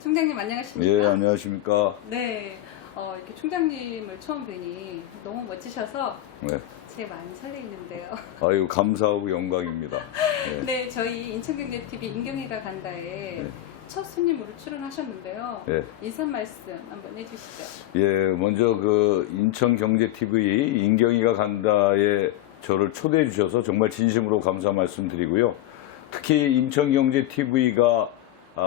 총장님 안녕하십니까? 예, 안녕하십니까? 네, 이렇게 총장님을 처음 뵈니 너무 멋지셔서 네. 제 마음이 설레이는데요. 아유, 감사하고 영광입니다. 네. 네, 저희 인천경제TV 인경이가 간다에 네. 첫 손님으로 출연하셨는데요. 네. 인사 말씀 한번 해주시죠. 예, 먼저 그 인천경제TV 인경이가 간다에 저를 초대해 주셔서 정말 진심으로 감사 말씀드리고요. 특히 인천경제TV가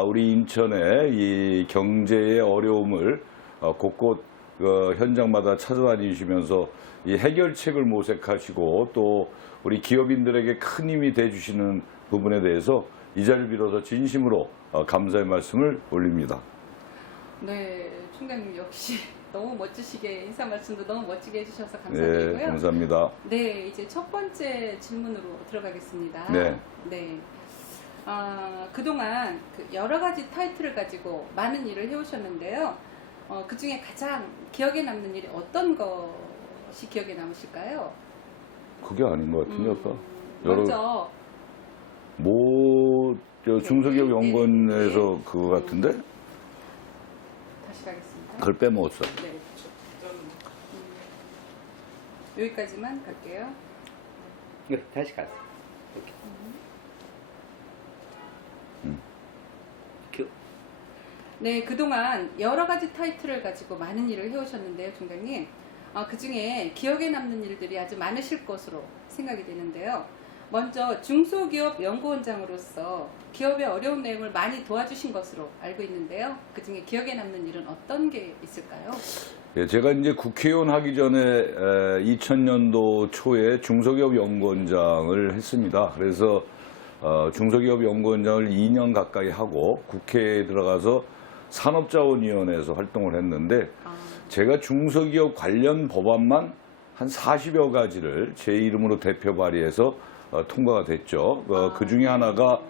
우리 인천의 이 경제의 어려움을 곳곳 현장마다 찾아다니시면서 이 해결책을 모색하시고 또 우리 기업인들에게 큰 힘이 돼 주시는 부분에 대해서 이 자리를 빌어서 진심으로 감사의 말씀을 올립니다. 네, 총장님 역시 너무 멋지시게 인사 말씀도 너무 멋지게 해주셔서 네, 감사드리고요. 감사합니다. 네, 이제 첫 번째 질문으로 들어가겠습니다. 네. 네. 그동안 여러 가지 타이틀을 가지고 많은 일을 해오셨는데요. 그 중에 가장 기억에 남는 일이 어떤 것이 기억에 남으실까요? 그게 아닌 것 같은데, 아까. 먼저, 중소기업 네, 연구원에서 네. 그거 같은데? 다시 가겠습니다. 그걸 빼먹었어. 네. 여기까지만 갈게요. 네, 다시 가세요. 이렇게. 큐. 네, 그동안 여러 가지 타이틀을 가지고 많은 일을 해오셨는데요, 총장님. 그 중에 기억에 남는 일들이 아주 많으실 것으로 생각이 되는데요. 먼저 중소기업 연구원장으로서 기업의 어려운 내용을 많이 도와주신 것으로 알고 있는데요. 그 중에 기억에 남는 일은 어떤 게 있을까요? 예, 제가 이제 국회의원 하기 전에 2000년도 초에 중소기업 연구원장을 했습니다. 그래서 중소기업 연구원장을 2년 가까이 하고 국회에 들어가서 산업자원위원회에서 활동을 했는데 제가 중소기업 관련 법안만 한 40여 가지를 제 이름으로 대표 발의해서 통과가 됐죠. 그 중에 하나가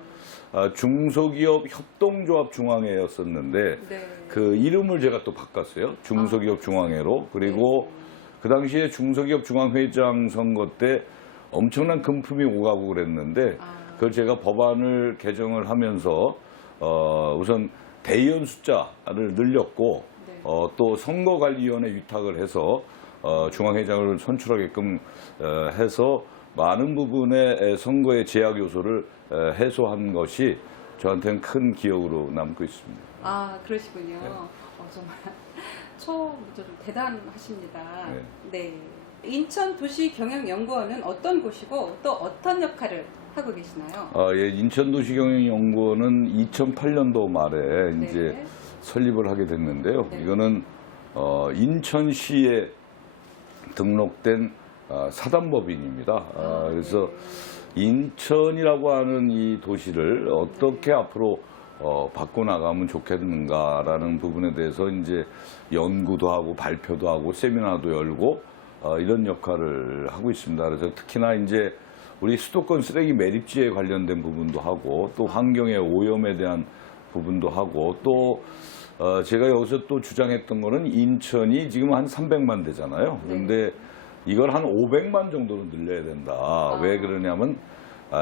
중소기업 협동조합 중앙회였었는데 네. 그 이름을 제가 또 바꿨어요. 중소기업 중앙회로. 그리고 그 당시에 중소기업 중앙회장 선거 때 엄청난 금품이 오가고 그랬는데 그걸 제가 법안을 개정을 하면서 우선 대의원 숫자를 늘렸고 네. 또 선거관리위원회 위탁을 해서 중앙회장을 선출하게끔 해서 많은 부분의 선거의 제약 요소를 해소한 것이 저한테는 큰 기억으로 남고 있습니다. 그러시군요. 정말 처음부터 좀 대단하십니다. 네. 인천도시경영연구원은 어떤 곳이고 또 어떤 역할을 하고 계시나요? 예, 인천도시경영연구원은 2008년도 말에 네. 이제 설립을 하게 됐는데요. 네. 이거는 인천시에 등록된 사단법인입니다. 그래서 인천이라고 하는 이 도시를 어떻게 앞으로 바꿔나가면 좋겠는가라는 부분에 대해서 이제 연구도 하고 발표도 하고 세미나도 열고 이런 역할을 하고 있습니다. 그래서 특히나 이제 우리 수도권 쓰레기 매립지에 관련된 부분도 하고 또 환경의 오염에 대한 부분도 하고 또 제가 여기서 또 주장했던 거는 인천이 지금 한 300만 되잖아요. 그런데 이걸 한 500만 정도로 늘려야 된다. 왜 그러냐면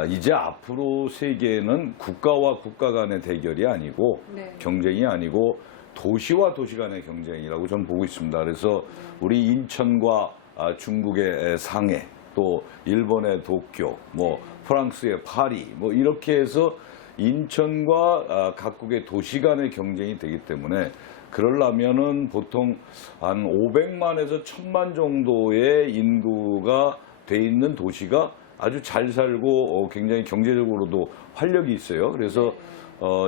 이제 앞으로 세계는 국가와 국가 간의 대결이 아니고 경쟁이 아니고 도시와 도시 간의 경쟁이라고 저는 보고 있습니다. 그래서 우리 인천과 중국의 상해 또 일본의 도쿄 뭐 프랑스의 파리 뭐 이렇게 해서 인천과 각국의 도시 간의 경쟁이 되기 때문에 그러려면은 보통 한 500만에서 1000만 정도의 인구가 돼 있는 도시가 아주 잘 살고 굉장히 경제적으로도 활력이 있어요. 그래서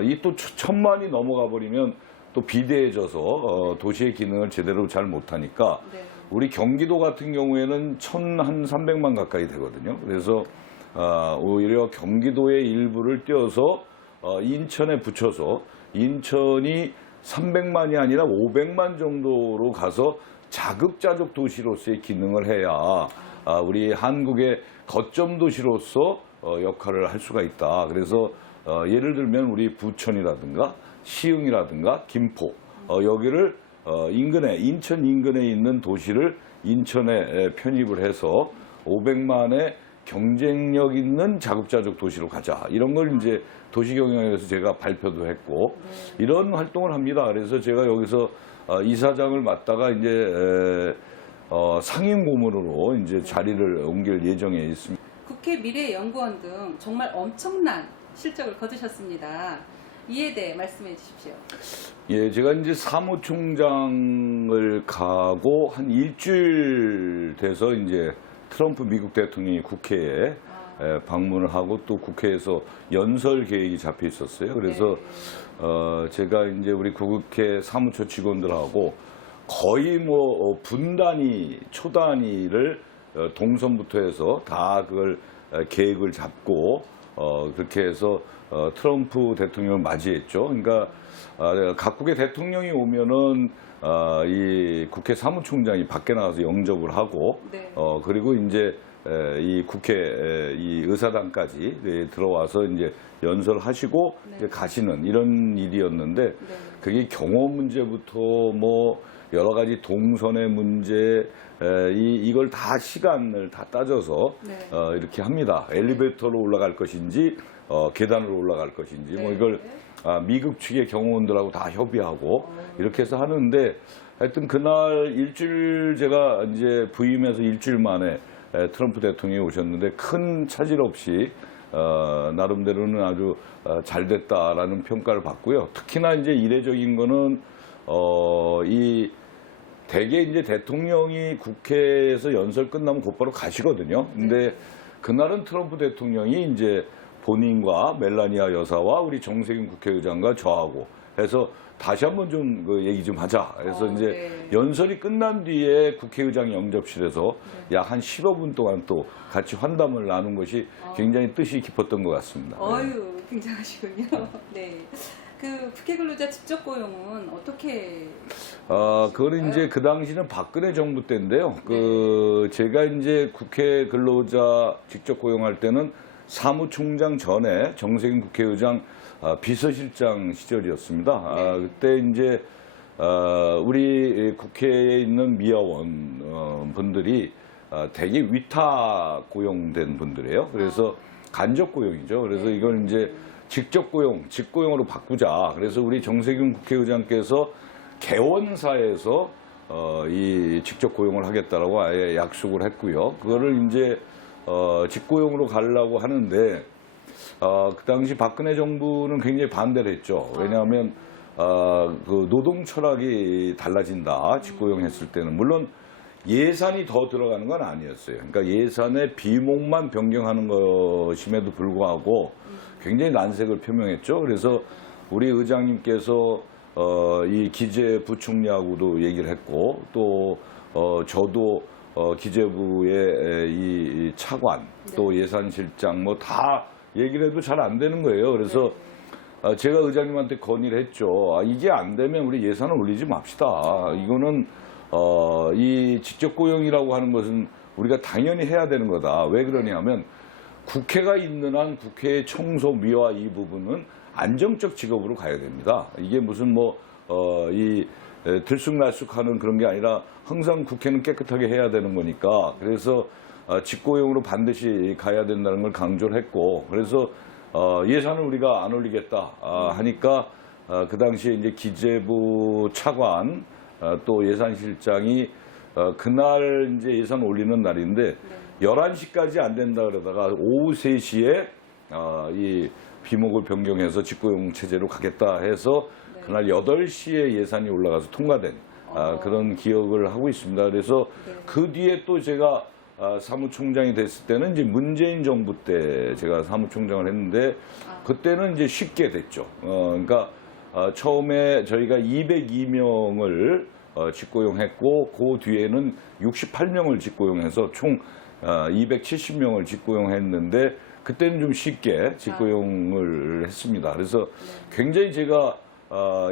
이 또 1000만이 넘어가 버리면 또 비대해져서 도시의 기능을 제대로 잘 못하니까 우리 경기도 같은 경우에는 1300만 가까이 되거든요. 그래서 오히려 경기도의 일부를 떼어서 인천에 붙여서 인천이 300만이 아니라 500만 정도로 가서 자급자족 도시로서의 기능을 해야 우리 한국의 거점 도시로서 역할을 할 수가 있다. 그래서 예를 들면 우리 부천이라든가 시흥이라든가 김포 여기를 인천 인근에 있는 도시를 인천에 편입을 해서 500만의 경쟁력 있는 자급자족 도시로 가자. 이런 걸 이제 도시경영에서 제가 발표도 했고 이런 활동을 합니다. 그래서 제가 여기서 이사장을 맡다가 이제 상임 고문으로 이제 자리를 옮길 예정에 있습니다. 국회 미래연구원 등 정말 엄청난 실적을 거두셨습니다. 이에 대해 말씀해 주십시오. 예, 제가 이제 사무총장을 가고 한 일주일 돼서 이제 트럼프 미국 대통령이 국회에 방문을 하고 또 국회에서 연설 계획이 잡혀 있었어요. 그래서 제가 이제 우리 국회 사무처 직원들하고 거의 뭐 분단위, 초단위를 동선부터 해서 다 그걸 계획을 잡고 그렇게 해서 트럼프 대통령을 맞이했죠. 그러니까 각국의 대통령이 오면은 이 국회 사무총장이 밖에 나가서 영접을 하고 그리고 이제 이 국회 이 의사당까지 들어와서 이제 연설하시고 이제 가시는 이런 일이었는데 그게 경호 문제부터 뭐 여러 가지 동선의 문제 이걸 다 시간을 다 따져서 이렇게 합니다. 엘리베이터로 올라갈 것인지 계단으로 올라갈 것인지 뭐 이걸 미국 측의 경호원들하고 다 협의하고 이렇게 해서 하는데 하여튼 그날 일주일 제가 이제 부임해서 일주일 만에 트럼프 대통령이 오셨는데 큰 차질 없이 나름대로는 아주 잘 됐다라는 평가를 받고요. 특히나 이제 이례적인 거는 이 대개 이제 대통령이 국회에서 연설 끝나면 곧바로 가시거든요. 근데 그날은 트럼프 대통령이 이제 본인과 멜라니아 여사와 우리 정세균 국회의장과 저하고 해서 다시 한번 좀 그 얘기 좀 하자. 그래서 이제 연설이 끝난 뒤에 국회의장 영접실에서 약 한 15분 동안 또 같이 환담을 나눈 것이 굉장히 뜻이 깊었던 것 같습니다. 어유 굉장하시군요. 네. 그 국회 근로자 직접 고용은 어떻게? 그거는 이제 그 당시는 박근혜 정부 때인데요. 제가 이제 국회 근로자 직접 고용할 때는 사무총장 전에 정세균 국회의장 비서실장 시절이었습니다. 그때 이제 우리 국회에 있는 미화원 분들이 대개 위탁 고용된 분들이에요. 그래서 간접 고용이죠. 그래서 이걸 이제 직접 고용, 직고용으로 바꾸자. 그래서 우리 정세균 국회의장께서 개원사에서 이 직접 고용을 하겠다라고 아예 약속을 했고요. 그거를 이제 직고용으로 가려고 하는데 그 당시 박근혜 정부는 굉장히 반대를 했죠. 왜냐하면 그 노동 철학이 달라진다. 직고용했을 때는 물론 예산이 더 들어가는 건 아니었어요. 그러니까 예산의 비목만 변경하는 것임에도 불구하고 굉장히 난색을 표명했죠. 그래서 우리 의장님께서 이 기재부총리하고도 얘기를 했고 또 저도 기재부의 이 차관 또 예산실장 뭐 다 얘기를 해도 잘 안 되는 거예요. 그래서 제가 의장님한테 건의를 했죠. 이게 안 되면 우리 예산을 올리지 맙시다. 이거는 이 직접 고용이라고 하는 것은 우리가 당연히 해야 되는 거다. 왜 그러냐면 국회가 있는 한 국회의 청소 미화 이 부분은 안정적 직업으로 가야 됩니다. 이게 무슨 이 들쑥날쑥하는 그런 게 아니라 항상 국회는 깨끗하게 해야 되는 거니까 그래서 직고용으로 반드시 가야 된다는 걸 강조를 했고 그래서 예산을 우리가 안 올리겠다 하니까 그 당시에 이제 기재부 차관 또 예산실장이 그날 이제 예산 올리는 날인데 11시까지 안 된다 그러다가 오후 3시에 이 비목을 변경해서 직고용 체제로 가겠다 해서 그날 8시에 예산이 올라가서 통과된 그런 기억을 하고 있습니다. 그래서 그 뒤에 또 제가 사무총장이 됐을 때는 이제 문재인 정부 때 제가 사무총장을 했는데 그때는 이제 쉽게 됐죠. 그러니까 처음에 저희가 202명을 직고용했고 그 뒤에는 68명을 직고용해서 총 270명을 직고용했는데 그때는 좀 쉽게 직고용을 했습니다. 그래서 굉장히 제가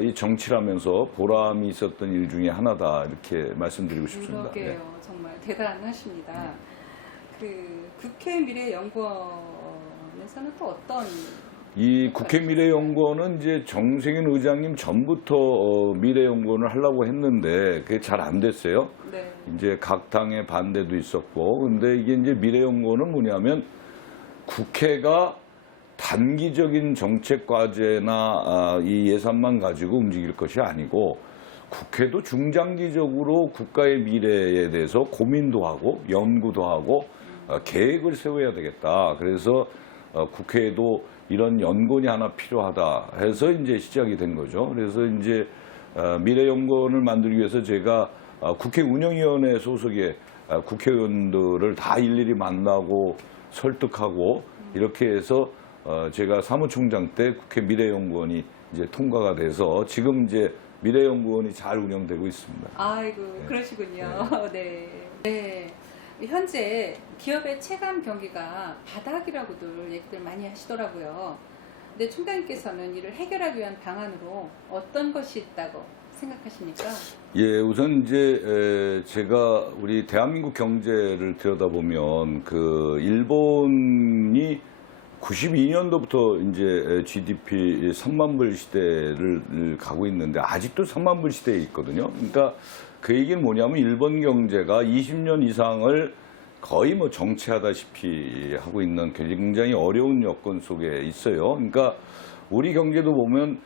이 정치를 하면서 보람이 있었던 일 중에 하나다 이렇게 말씀드리고 싶습니다. 그러게요. 정말 대단하십니다. 그 국회 미래연구원에서는 또 어떤 이 국회 미래연구원은 이제 정세균 의장님 전부터 미래연구원을 하려고 했는데 그게 잘 안 됐어요. 네. 이제 각 당의 반대도 있었고, 근데 이게 이제 미래연구원은 뭐냐면 국회가 단기적인 정책 과제나 이 예산만 가지고 움직일 것이 아니고 국회도 중장기적으로 국가의 미래에 대해서 고민도 하고 연구도 하고 계획을 세워야 되겠다. 그래서 국회에도 이런 연구원이 하나 필요하다 해서 이제 시작이 된 거죠. 그래서 이제 미래연구원을 만들기 위해서 제가 국회 운영위원회 소속의 국회의원들을 다 일일이 만나고 설득하고 이렇게 해서 제가 사무총장 때 국회 미래연구원이 이제 통과가 돼서 지금 이제 미래연구원이 잘 운영되고 있습니다. 아이고, 그러시군요. 네. 네. 현재 기업의 체감 경기가 바닥이라고들 얘기들 많이 하시더라고요. 근데 총장님께서는 이를 해결하기 위한 방안으로 어떤 것이 있다고 생각하십니까? 예, 우선 이제 제가 우리 대한민국 경제를 들여다보면 그 일본이 92년도부터 이제 GDP 3만 불 시대를 가고 있는데 아직도 3만 불 시대에 있거든요. 그러니까 그 얘기는 뭐냐면 일본 경제가 20년 이상을 거의 뭐 정체하다시피 하고 있는 굉장히 어려운 여건 속에 있어요. 그러니까 우리 경제도 보면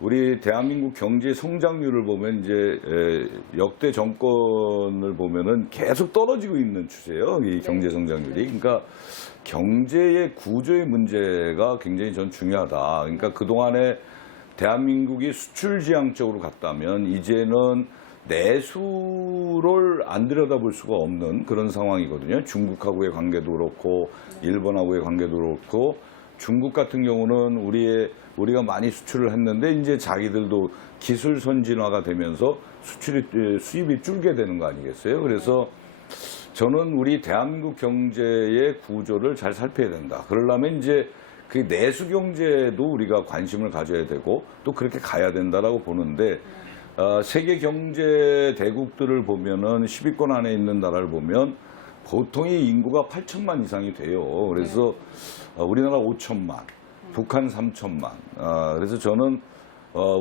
우리 대한민국 경제 성장률을 보면 이제 역대 정권을 보면은 계속 떨어지고 있는 추세예요. 이 경제 성장률이. 그러니까 경제의 구조의 문제가 굉장히 전 중요하다. 그러니까 그동안에 대한민국이 수출 지향적으로 갔다면 이제는 내수를 안 들여다볼 수가 없는 그런 상황이거든요. 중국하고의 관계도 그렇고 일본하고의 관계도 그렇고 중국 같은 경우는 우리가 많이 수출을 했는데 이제 자기들도 기술 선진화가 되면서 수입이 줄게 되는 거 아니겠어요? 그래서 저는 우리 대한민국 경제의 구조를 잘 살펴야 된다. 그러려면 이제 그 내수 경제도 우리가 관심을 가져야 되고 또 그렇게 가야 된다라고 보는데 세계 경제 대국들을 보면은 10위권 안에 있는 나라를 보면 보통의 인구가 8천만 이상이 돼요. 그래서 우리나라 5천만, 북한 3천만. 그래서 저는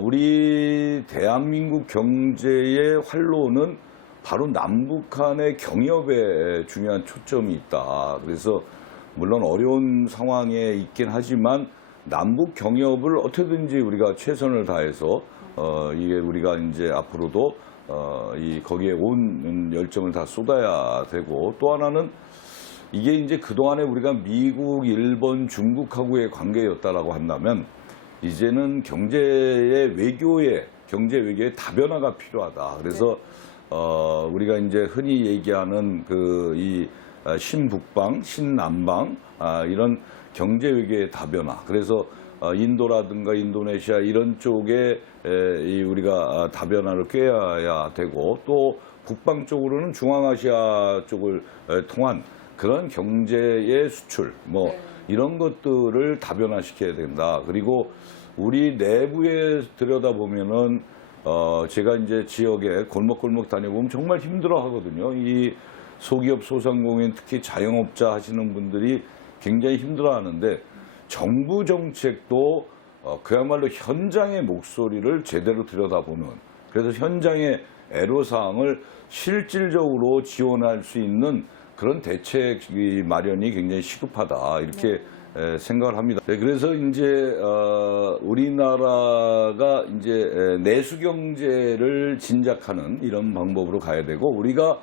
우리 대한민국 경제의 활로는 바로 남북한의 경협에 중요한 초점이 있다. 그래서 물론 어려운 상황에 있긴 하지만 남북 경협을 어떻게든지 우리가 최선을 다해서 이게 우리가 이제 앞으로도 거기에 온 열정을 다 쏟아야 되고 또 하나는 이게 이제 그동안에 우리가 미국, 일본, 중국하고의 관계였다라고 한다면 이제는 경제 외교의 다변화가 필요하다. 그래서 우리가 이제 흔히 얘기하는 이 신북방, 신남방 이런 경제 외교의 다변화. 그래서 인도라든가 인도네시아 이런 쪽에 우리가 다변화를 꾀해야 되고 또 북방 쪽으로는 중앙아시아 쪽을 통한 그런 경제의 수출 이런 것들을 다변화시켜야 된다. 그리고 우리 내부에 들여다보면은 제가 이제 지역에 골목골목 다녀보면 정말 힘들어 하거든요. 이 소기업 소상공인 특히 자영업자 하시는 분들이 굉장히 힘들어 하는데 정부 정책도 그야말로 현장의 목소리를 제대로 들여다보는 그래서 현장의 애로사항을 실질적으로 지원할 수 있는 그런 대책 마련이 굉장히 시급하다 이렇게 생각을 합니다. 네, 그래서 이제 우리나라가 이제 내수 경제를 진작하는 이런 방법으로 가야 되고 우리가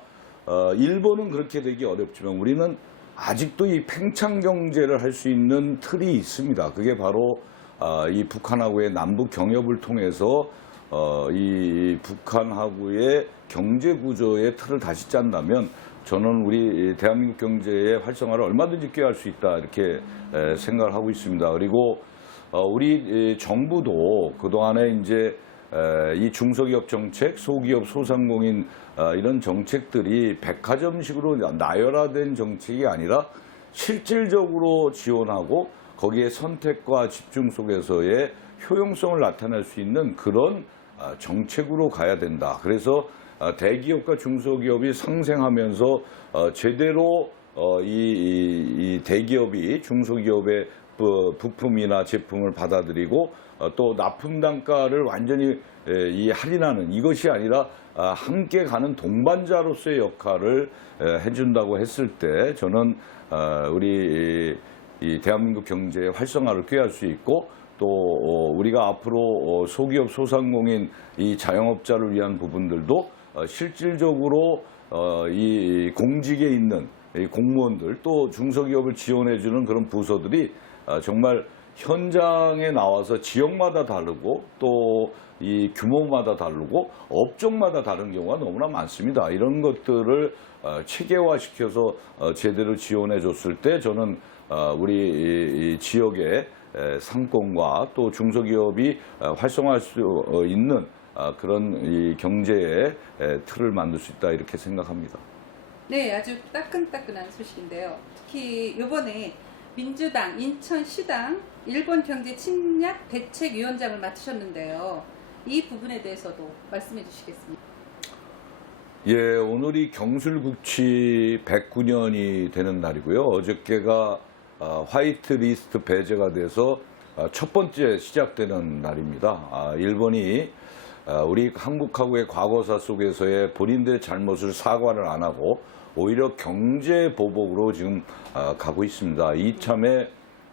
일본은 그렇게 되기 어렵지만 우리는 아직도 이 팽창 경제를 할 수 있는 틀이 있습니다. 그게 바로 이 북한하고의 남북 경협을 통해서 이 북한하고의 경제 구조의 틀을 다시 짠다면 저는 우리 대한민국 경제의 활성화를 얼마든지 꾀할 수 있다 이렇게 생각을 하고 있습니다. 그리고 우리 정부도 그동안에 이제 이 중소기업 정책, 소기업, 소상공인 이런 정책들이 백화점식으로 나열화된 정책이 아니라 실질적으로 지원하고 거기에 선택과 집중 속에서의 효용성을 나타낼 수 있는 그런 정책으로 가야 된다. 그래서 대기업과 중소기업이 상생하면서 제대로 이 대기업이 중소기업의 부품이나 제품을 받아들이고 또 납품 단가를 완전히 이 할인하는 이것이 아니라 함께 가는 동반자로서의 역할을 해준다고 했을 때 저는 우리 이 대한민국 경제의 활성화를 꾀할 수 있고 또 우리가 앞으로 소기업 소상공인 이 자영업자를 위한 부분들도 실질적으로 이 공직에 있는 이 공무원들 또 중소기업을 지원해주는 그런 부서들이 정말 현장에 나와서 지역마다 다르고 또 이 규모마다 다르고 업종마다 다른 경우가 너무나 많습니다. 이런 것들을 체계화시켜서 제대로 지원해 줬을 때 저는 우리 이 지역의 상권과 또 중소기업이 활성화할 수 있는 그런 이 경제의 틀을 만들 수 있다 이렇게 생각합니다. 네, 아주 따끈따끈한 소식인데요. 특히 이번에 민주당 인천시당 일본 경제 침략 대책위원장을 맡으셨는데요. 이 부분에 대해서도 말씀해 주시겠습니다. 예, 오늘이 경술국치 109년이 되는 날이고요. 어저께가 화이트 리스트 배제가 돼서 첫 번째 시작되는 날입니다. 일본이 우리 한국하고의 과거사 속에서의 본인들의 잘못을 사과를 안 하고 오히려 경제 보복으로 지금 가고 있습니다. 이참에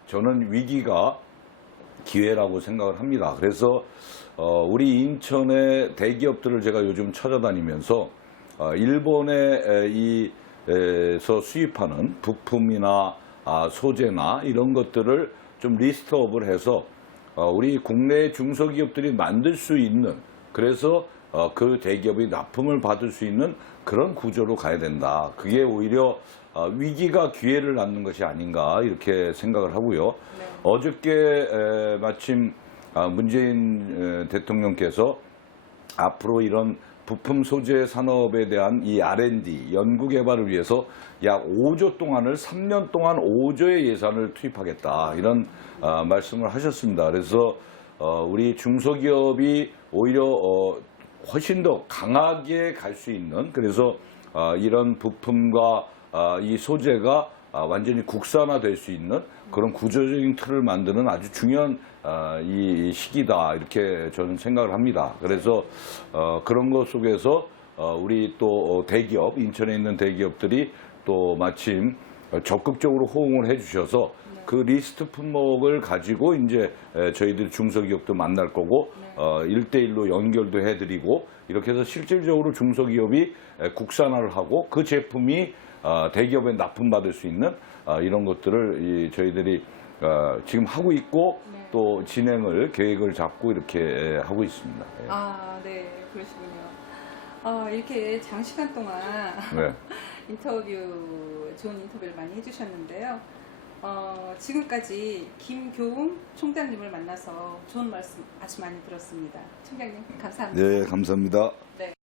저는 위기가 기회라고 생각을 합니다. 그래서 우리 인천의 대기업들을 제가 요즘 찾아다니면서 일본에서 수입하는 부품이나 소재나 이런 것들을 좀 리스트업을 해서 우리 국내 중소기업들이 만들 수 있는 그래서 그 대기업이 납품을 받을 수 있는 그런 구조로 가야 된다. 그게 오히려 위기가 기회를 낳는 것이 아닌가 이렇게 생각을 하고요. 네. 어저께 마침 문재인 대통령께서 앞으로 이런 부품 소재 산업에 대한 이 R&D 연구 개발을 위해서 약 5조 동안을 3년 동안 5조의 예산을 투입하겠다 이런 말씀을 하셨습니다. 그래서 우리 중소기업이 오히려 훨씬 더 강하게 갈 수 있는 그래서 이런 부품과 이 소재가 완전히 국산화될 수 있는 그런 구조적인 틀을 만드는 아주 중요한 이 시기다 이렇게 저는 생각을 합니다. 그래서 그런 것 속에서 우리 또 대기업 인천에 있는 대기업들이 또 마침 적극적으로 호응을 해주셔서 그 리스트 품목을 가지고 이제 저희들 중소기업도 만날 거고 1대1로 연결도 해드리고 이렇게 해서 실질적으로 중소기업이 국산화를 하고 그 제품이 대기업에 납품받을 수 있는 이런 것들을 저희들이 지금 하고 있고 또 진행을 계획을 잡고 이렇게 하고 있습니다. 아, 네, 그러시군요. 이렇게 장시간 동안 네. 좋은 인터뷰를 많이 해주셨는데요. 지금까지 김교웅 총장님을 만나서 좋은 말씀 아주 많이 들었습니다. 총장님, 감사합니다. 네, 감사합니다. 네.